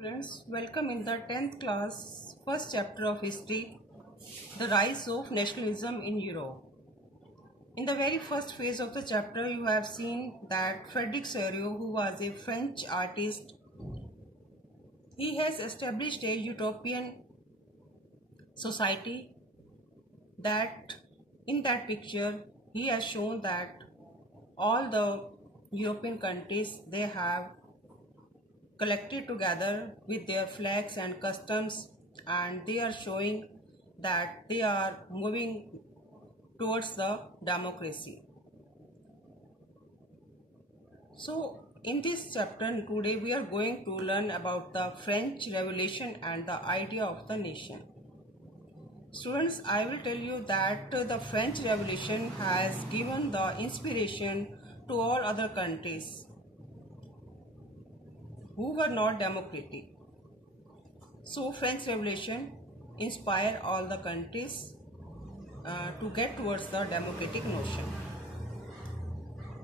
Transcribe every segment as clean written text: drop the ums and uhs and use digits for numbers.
Students, welcome in the 10th class, first chapter of history, the rise of nationalism in Europe. In the very first phase of the chapter, you have seen that Frederic Sérieux, who was a French artist, he has established a utopian society that in that picture, he has shown that all the European countries, they have collected together with their flags and customs, and they are showing that they are moving towards the democracy. So in this chapter today we are going to learn about the French Revolution and the idea of the nation. Students, I will tell you that the French Revolution has given the inspiration to all other countries who were not democratic. So French Revolution inspired all the countries to get towards the democratic notion.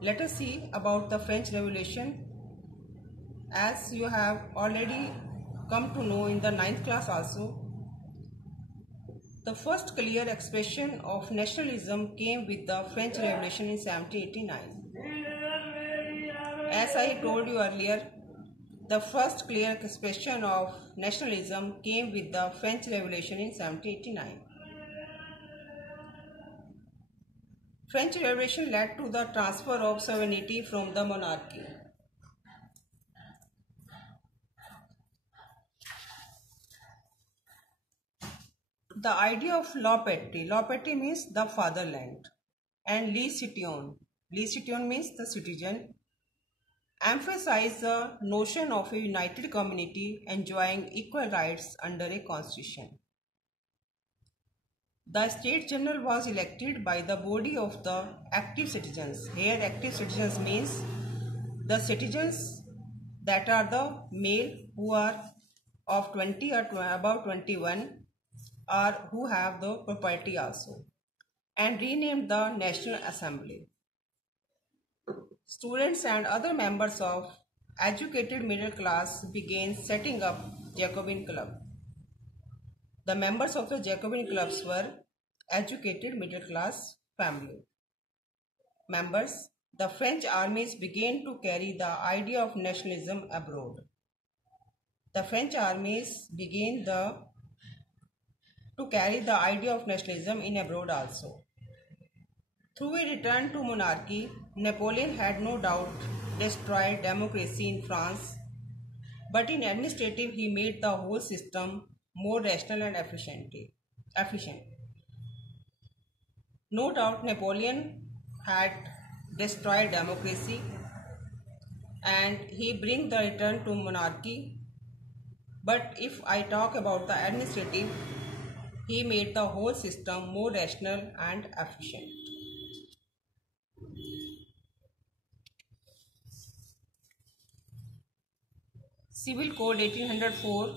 Let us see about the French Revolution. As you have already come to know in the 9th class also, the first clear expression of nationalism came with the French Revolution in 1789. As I told you earlier, the first clear expression of nationalism came with the French Revolution in 1789. French Revolution led to the transfer of sovereignty from the monarchy. The idea of la patrie means the fatherland, and le citoyen means the citizen, emphasize the notion of a united community enjoying equal rights under a constitution. The State General was elected by the body of the active citizens. Here active citizens means the citizens that are the male who are of 20 or above 21 or who have the property also, and renamed the National Assembly. Students and other members of educated middle class began setting up Jacobin Club. The members of the Jacobin clubs were educated middle class family members. The French armies began to carry the idea of nationalism abroad. The French armies began to carry the idea of nationalism in abroad also. Through a return to monarchy, Napoleon had no doubt destroyed democracy in France, but in administrative he made the whole system more rational and efficient. No doubt Napoleon had destroyed democracy and he bring the return to monarchy, but if I talk about the administrative, he made the whole system more rational and efficient. Civil Code 1804,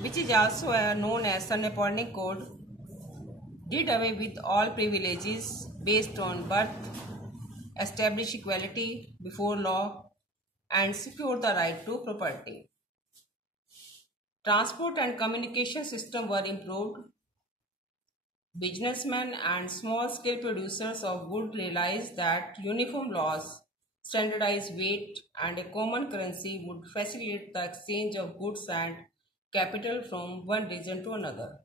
which is also known as the Napoleonic Code, did away with all privileges based on birth, established equality before law, and secured the right to property. Transport and communication system were improved. Businessmen and small-scale producers of wood realized that uniform laws, standardized weight, and a common currency would facilitate the exchange of goods and capital from one region to another.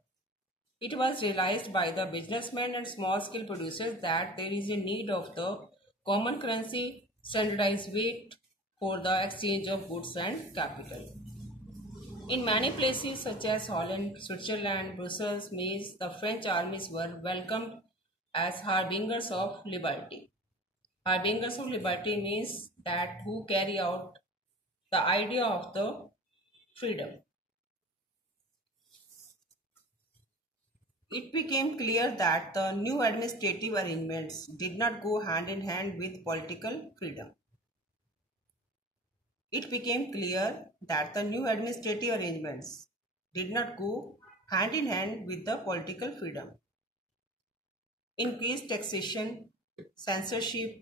It was realized by the businessmen and small-scale producers that there is a need of the common currency, standardized weight for the exchange of goods and capital. In many places such as Holland, Switzerland, Brussels, Metz, the French armies were welcomed as harbingers of liberty. Harbingers of liberty means that who carry out the idea of the freedom. It became clear that the new administrative arrangements did not go hand in hand with political freedom. It became clear that the new administrative arrangements did not go hand in hand with the political freedom. Increased taxation, censorship,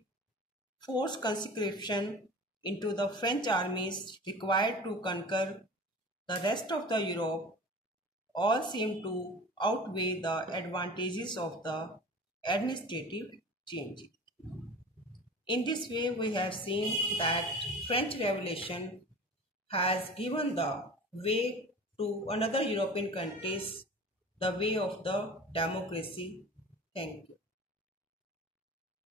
forced conscription, into the French armies required to conquer the rest of the Europe all seem to outweigh the advantages of the administrative change. In this way, we have seen that French Revolution has given the way to another European countries, the way of the democracy. Thank you.